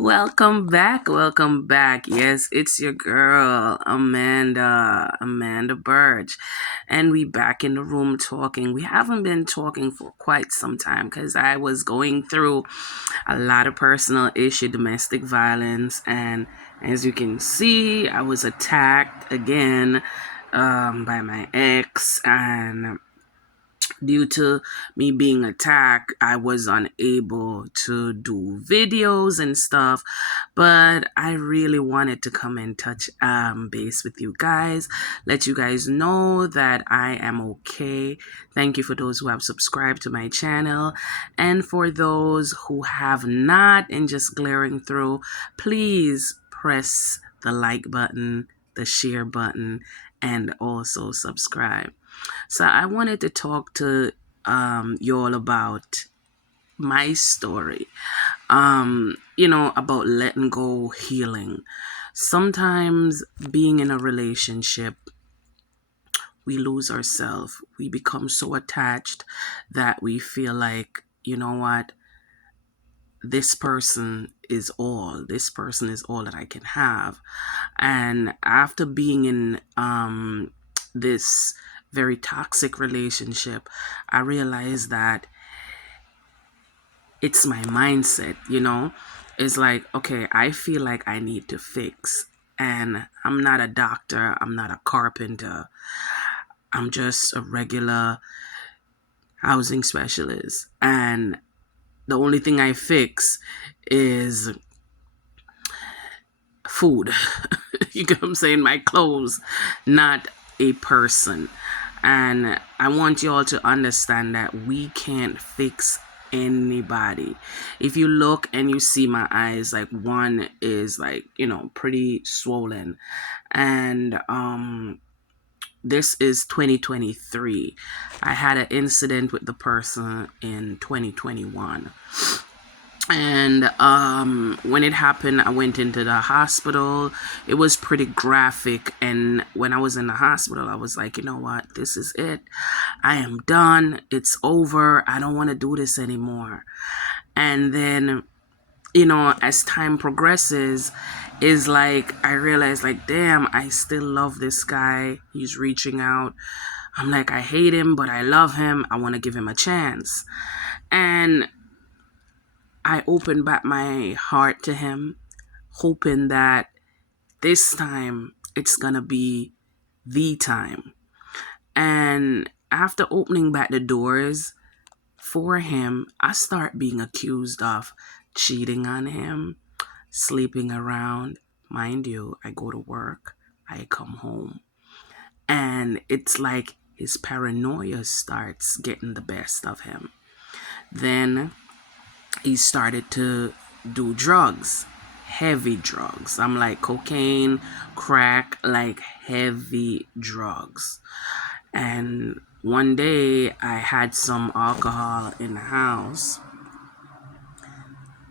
Welcome back. Welcome back. Yes, it's your girl, Amanda Burge. And we back in the room talking. We haven't been talking for quite some time because I was going through a lot of personal issue, domestic violence. And as you can see, I was attacked again by my ex. And due to me being attacked, I was unable to do videos and stuff, but I really wanted to come and touch base with you guys, let you guys know that I am okay. Thank you for those who have subscribed to my channel, and for those who have not and just glaring through, please press the like button, the share button, and also subscribe. So I wanted to talk to you all about my story. About letting go, healing. Sometimes being in a relationship, we lose ourselves. We become so attached that we feel like, you know what, this person is all. This person is all that I can have. And after being in this very toxic relationship, I realized that it's my mindset. It's like, okay, I feel like I need to fix. And I'm not a doctor, I'm not a carpenter, I'm just a regular housing specialist. And the only thing I fix is food. You get what I'm saying? My clothes, not a person. And I want you all to understand that we can't fix anybody. If you look and you see my eyes, like one is like, pretty swollen. And this is 2023. I had an incident with the person in 2021. And when it happened, I went into the hospital. It was pretty graphic. And when I was in the hospital, I was like, you know what? This is it. I am done. It's over. I don't want to do this anymore. And then, as time progresses, is like I realized, like, damn, I still love this guy. He's reaching out. I'm like, I hate him, but I love him. I want to give him a chance. And I opened back my heart to him, hoping that this time it's gonna be the time. And after opening back the doors for him, I start being accused of cheating on him, sleeping around. Mind you, I go to work, I come home, and it's like his paranoia starts getting the best of him. Then he started to do drugs, heavy drugs. I'm like cocaine, crack, like heavy drugs. And one day I had some alcohol in the house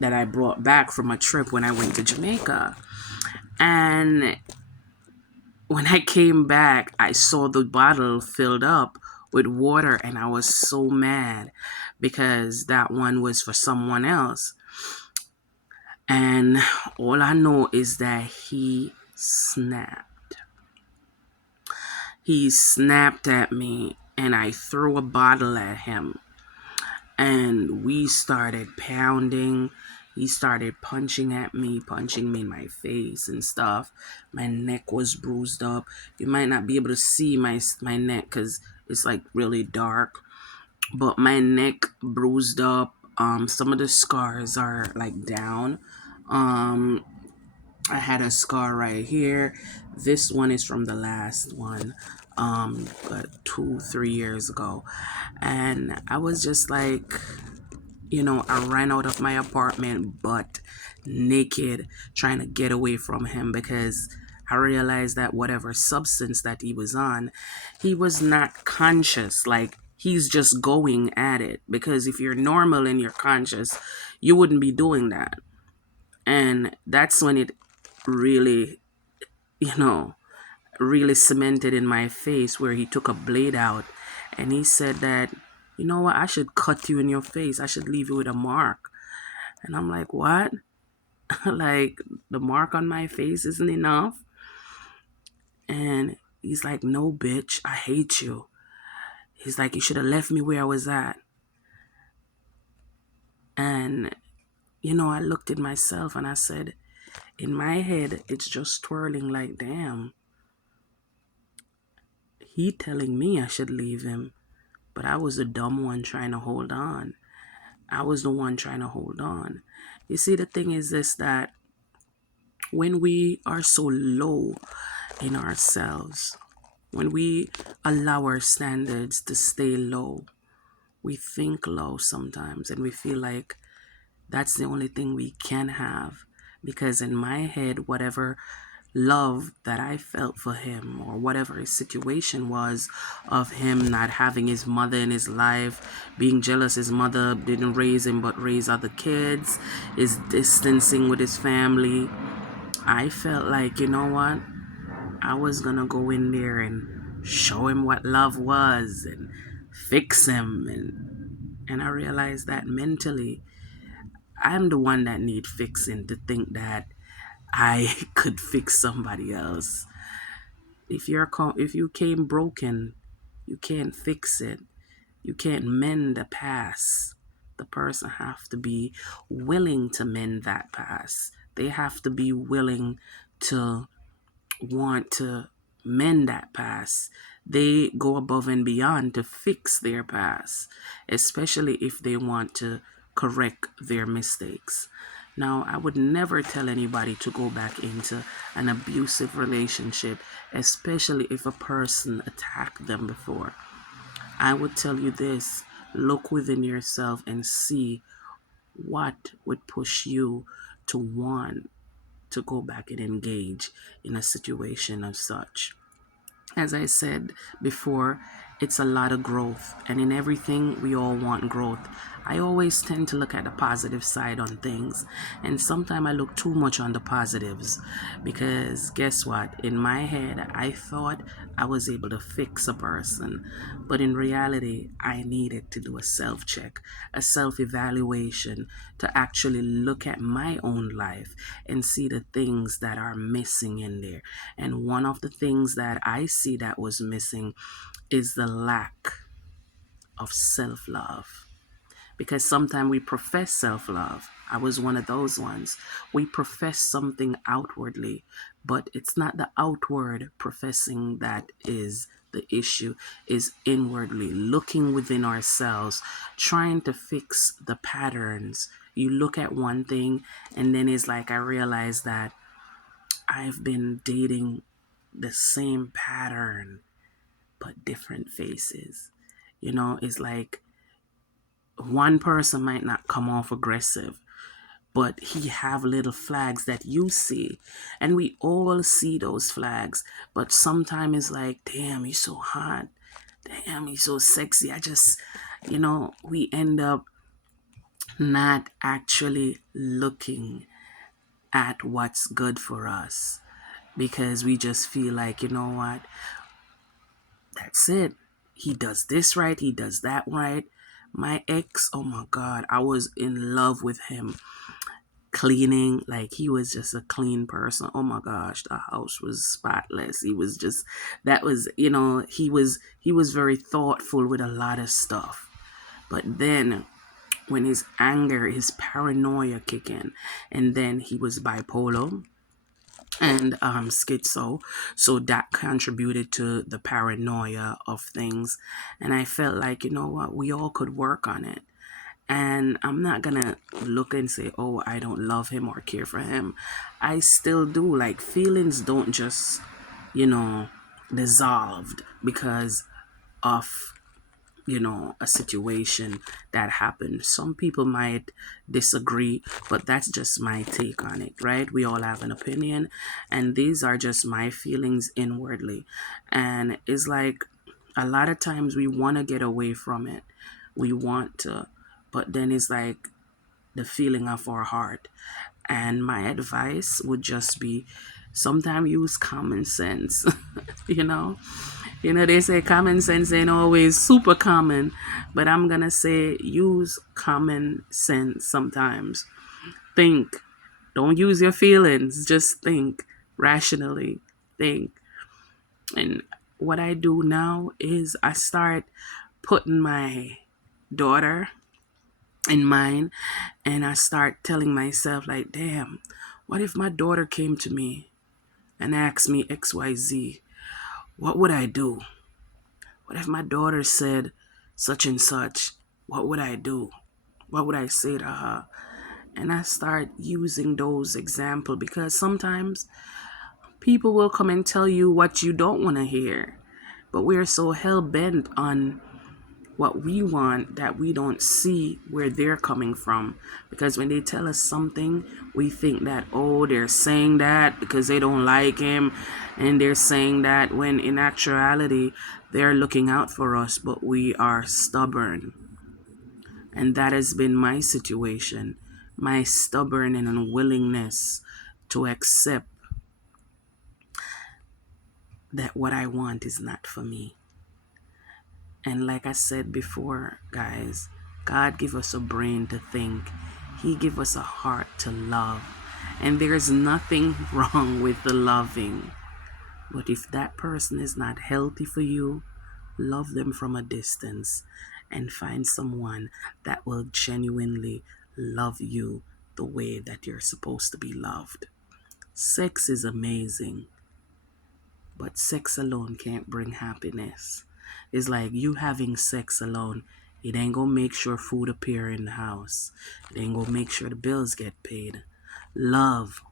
that I brought back from a trip when I went to Jamaica. And when I came back, I saw the bottle filled up with water, and I was so mad because that one was for someone else. And all I know is that he snapped. He snapped at me, and I threw a bottle at him. And we started pounding. He started punching me in my face and stuff. My neck was bruised up. You might not be able to see my neck because it's like really dark. But my neck bruised up. Some of the scars are like down. I had a scar right here. This one is from the last one, but 2-3 years ago. And I was just like, I ran out of my apartment butt naked, trying to get away from him because I realized that whatever substance that he was on, he was not conscious. Like, he's just going at it. Because if you're normal and you're conscious, you wouldn't be doing that. And that's when it really, you know, really cemented in my face, where he took a blade out and he said that, you know what, I should cut you in your face. I should leave you with a mark. And I'm like, what? Like, the mark on my face isn't enough. And he's like, no, bitch, I hate you. He's like, you should have left me where I was at. And, I looked at myself and I said, in my head, it's just twirling like, damn, he telling me I should leave him. But I was the dumb one trying to hold on. I was the one trying to hold on. You see, the thing is this, that when we are so low in ourselves, when we allow our standards to stay low, we think low sometimes and we feel like that's the only thing we can have. Because in my head, whatever love that I felt for him, or whatever his situation was of him not having his mother in his life, being jealous his mother didn't raise him but raised other kids, his distancing with his family, I felt like, you know what? I was gonna go in there and show him what love was and fix him, and I realized that mentally I'm the one that need fixing, to think that I could fix somebody else. If you came broken, you can't fix it. You can't mend the past. The person have to be willing to mend that past. They have to be willing to want to mend that past. They go above and beyond to fix their past, especially if they want to correct their mistakes. Now, I would never tell anybody to go back into an abusive relationship, especially if a person attacked them before. I would tell you this: look within yourself and see what would push you to want to go back and engage in a situation of such. As I said before, it's a lot of growth, and in everything, we all want growth. I always tend to look at the positive side on things, and sometimes I look too much on the positives, because guess what? In my head, I thought I was able to fix a person, but in reality, I needed to do a self check, a self evaluation, to actually look at my own life and see the things that are missing in there. And one of the things that I see that was missing is the lack of self love. Because sometimes we profess self love. I was one of those ones. We profess something outwardly, but it's not the outward professing that is the issue, is inwardly looking within ourselves, trying to fix the patterns. You look at one thing, and then it's like, I realize that I've been dating the same pattern but different faces. It's like one person might not come off aggressive, but he have little flags that you see, and we all see those flags. But sometimes it's like, damn, he's so hot, damn, he's so sexy. I just, we end up not actually looking at what's good for us, because we just feel like, you know what, that's it. He does this right, he does that right. My ex, oh my God, I was in love with him. Cleaning, like, he was just a clean person. Oh my gosh, the house was spotless. He was just, that was, he was very thoughtful with a lot of stuff. But then when his anger, his paranoia kick in, and then he was bipolar and schizo, so that contributed to the paranoia of things. And I felt like, you know what, we all could work on it. And I'm not gonna look and say, oh, I don't love him or care for him. I still do. Like, feelings don't just, dissolved because of, a situation that happened. Some people might disagree, but that's just my take on it, right? We all have an opinion, and these are just my feelings inwardly. And it's like, a lot of times we want to get away from it. We want to, but then it's like the feeling of our heart. And my advice would just be, sometimes use common sense. you know they say common sense ain't always super common, but I'm gonna say use common sense sometimes. Think, Don't use your feelings. Just think rationally. Think. And what I do now is I start putting my daughter in mind, and I start telling myself, like, damn, what if my daughter came to me and asked me XYZ? What would I do? What if my daughter said such and such? What would I do? What would I say to her? And I start using those examples, because sometimes people will come and tell you what you don't want to hear. But we're so hell bent on what we want that we don't see where they're coming from. Because when they tell us something, we think that, oh, they're saying that because they don't like him, and they're saying that when in actuality they're looking out for us, but we are stubborn. And that has been my situation, my stubborn and unwillingness to accept that what I want is not for me. And like I said before, guys, God give us a brain to think. He give us a heart to love. And there's nothing wrong with the loving. But if that person is not healthy for you, love them from a distance and find someone that will genuinely love you the way that you're supposed to be loved. Sex is amazing, but sex alone can't bring happiness. It's like you having sex alone. It ain't gonna make sure food appear in the house. It ain't gonna make sure the bills get paid. Love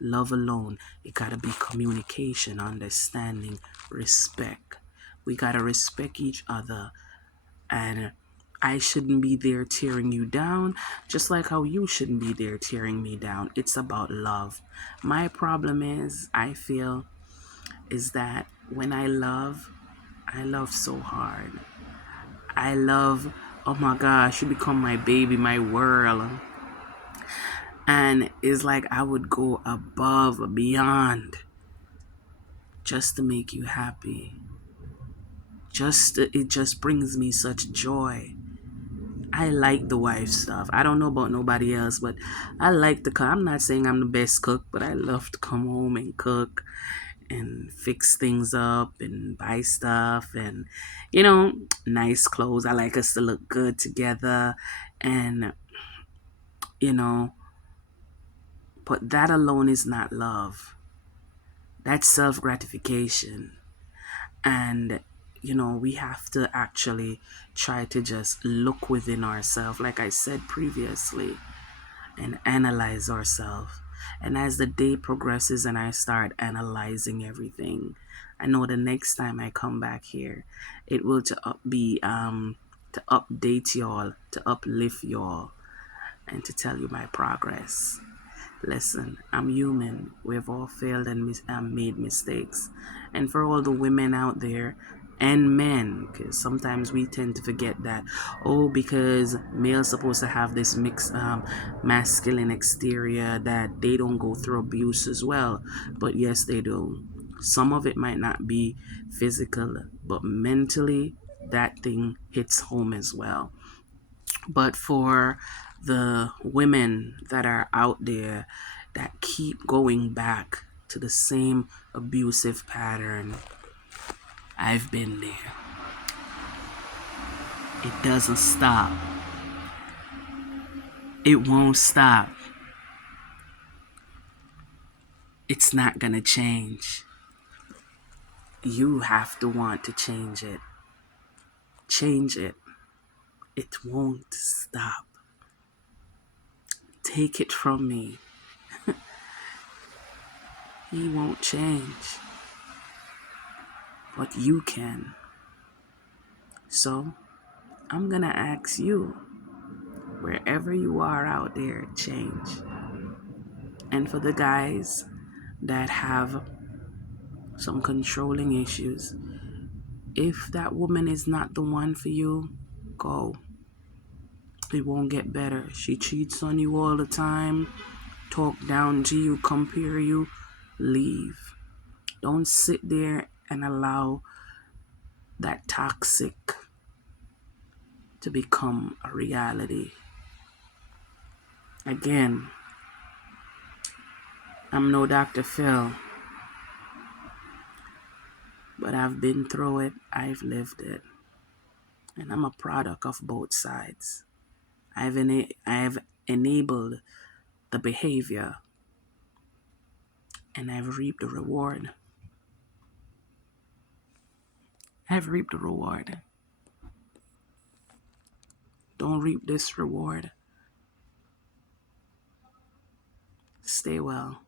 alone, it gotta be communication, understanding, respect. We gotta respect each other, and I shouldn't be there tearing you down, just like how you shouldn't be there tearing me down. It's about love. My problem is, I feel, is that when I love so hard. I love, oh my gosh, you become my baby, my world. And it's like I would go above, beyond, just to make you happy. It just brings me such joy. I like the wife stuff. I don't know about nobody else, but I like to cook. I'm not saying I'm the best cook, but I love to come home and cook and fix things up and buy stuff and, nice clothes. I like us to look good together, and, but that alone is not love. That's self-gratification. And, we have to actually try to just look within ourselves, like I said previously, and analyze ourselves. And as the day progresses and I start analyzing everything, I know the next time I come back here, it will be to update y'all, to uplift y'all, and to tell you my progress. Listen, I'm human. We've all failed and made mistakes. And for all the women out there and men, because sometimes we tend to forget that, because males supposed to have this mixed masculine exterior, that they don't go through abuse as well. But yes, they do. Some of it might not be physical, but mentally, that thing hits home as well. But for the women that are out there that keep going back to the same abusive pattern, I've been there. It doesn't stop. It won't stop. It's not gonna change. You have to want to change it. Change it. It won't stop. Take it from me. He won't change. But you can. So, I'm gonna ask you, wherever you are out there, change. And for the guys that have some controlling issues, if that woman is not the one for you, go. It won't get better. She cheats on you all the time, talk down to you, compare you, leave. Don't sit there and allow that toxic to become a reality. Again, I'm no Dr. Phil, but I've been through it, I've lived it, and I'm a product of both sides. I've enabled the behavior, and I've reaped the reward. I've reaped the reward. Don't reap this reward. Stay well.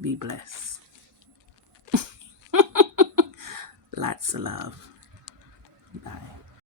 Be blessed. Lots of love. Bye.